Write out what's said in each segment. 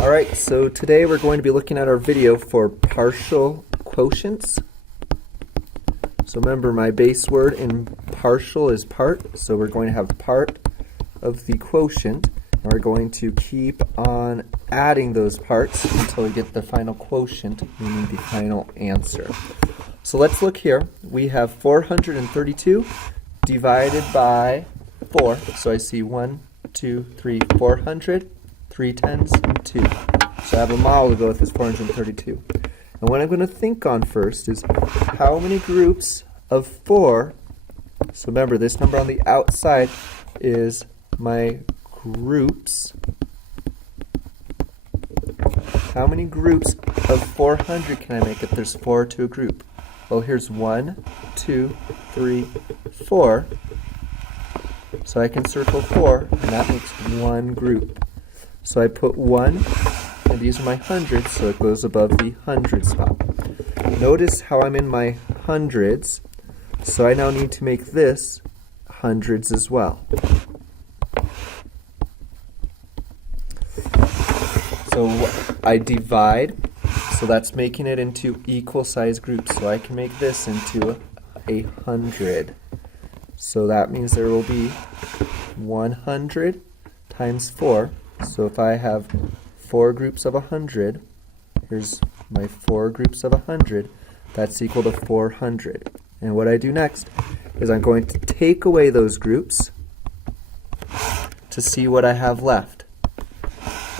Alright, so today we're going to be looking at our video for partial quotients. So remember, my base word in partial is part, so we're going to have part of the quotient, and we're going to keep on adding those parts until we get the final quotient, meaning the final answer. So let's look here. We have 432 divided by 4, so I see 1, 2, 3, 400. 3 tens, and 2. So I have a model to go with is 432. And what I'm going to think on first is how many groups of 4, so remember this number on the outside is my groups. How many groups of 400 can I make if there's 4 to a group? Well, here's 1, 2, 3, 4. So I can circle 4, and that makes one group. So I put 1, and these are my hundreds, so it goes above the hundred spot. Notice how I'm in my hundreds, so I now need to make this hundreds as well. So I divide, so that's making it into equal size groups, so I can make this into 100. So that means there will be 100 times 4. So if I have 4 groups of 100, here's my 4 groups of 100, that's equal to 400. And what I do next is I'm going to take away those groups to see what I have left.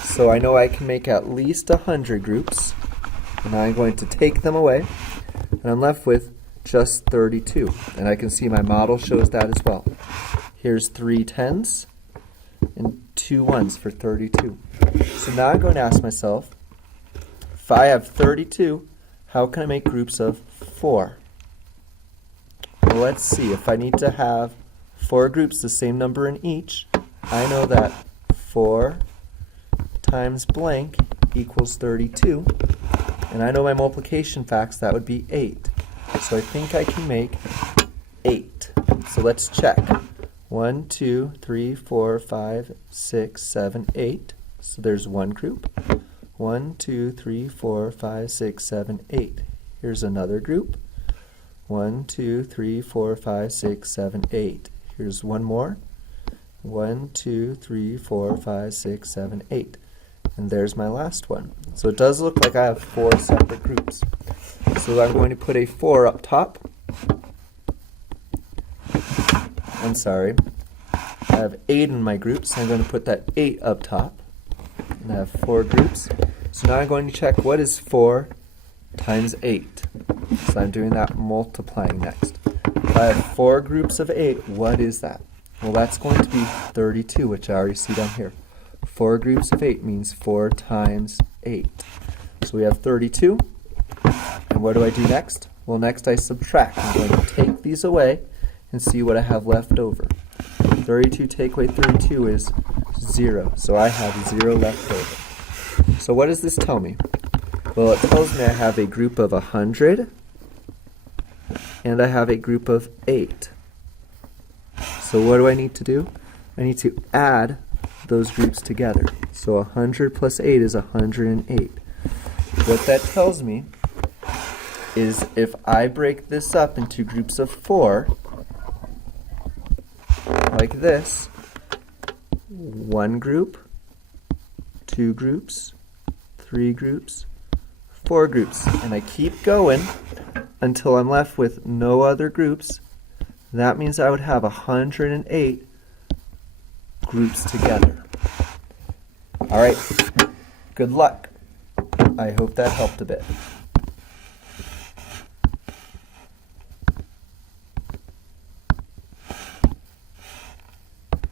So I know I can make at least 100 groups, and now I'm going to take them away, and I'm left with just 32. And I can see my model shows that as well. Here's 3 tens and 2 ones for 32. So now I'm going to ask myself, if I have 32, how can I make groups of 4? Well, let's see. If I need to have 4 groups, the same number in each, I know that 4 times blank equals 32. And I know my multiplication facts, that would be 8. So I think I can make 8. So let's check. 1, 2, 3, 4, 5, 6, 7, 8. So there's one group. 1, 2, 3, 4, 5, 6, 7, 8. Here's another group. 1, 2, 3, 4, 5, 6, 7, 8. Here's one more. 1, 2, 3, 4, 5, 6, 7, 8. And there's my last one. So it does look like I have 4 separate groups. So I'm going to put a 4 up top. I'm sorry, I have 8 in my groups, so I'm going to put that 8 up top, and I have 4 groups. So now I'm going to check what is 4 times 8. So I'm doing that multiplying next. If I have 4 groups of 8, what is that? Well, that's going to be 32, which I already see down here. 4 groups of 8 means 4 times 8. So we have 32, and what do I do next? Well, next I subtract. I'm going to take these away and see what I have left over. 32 take away 32 is 0, so I have 0 left over. So what does this tell me? Well, it tells me I have a group of 100 and I have a group of 8. So what do I need to do? I need to add those groups together. So 100 plus 8 is 108. What that tells me is if I break this up into groups of 4, like this, 1 group, 2 groups, 3 groups, 4 groups, and I keep going until I'm left with no other groups. That means I would have 108 groups together. Alright, good luck. I hope that helped a bit.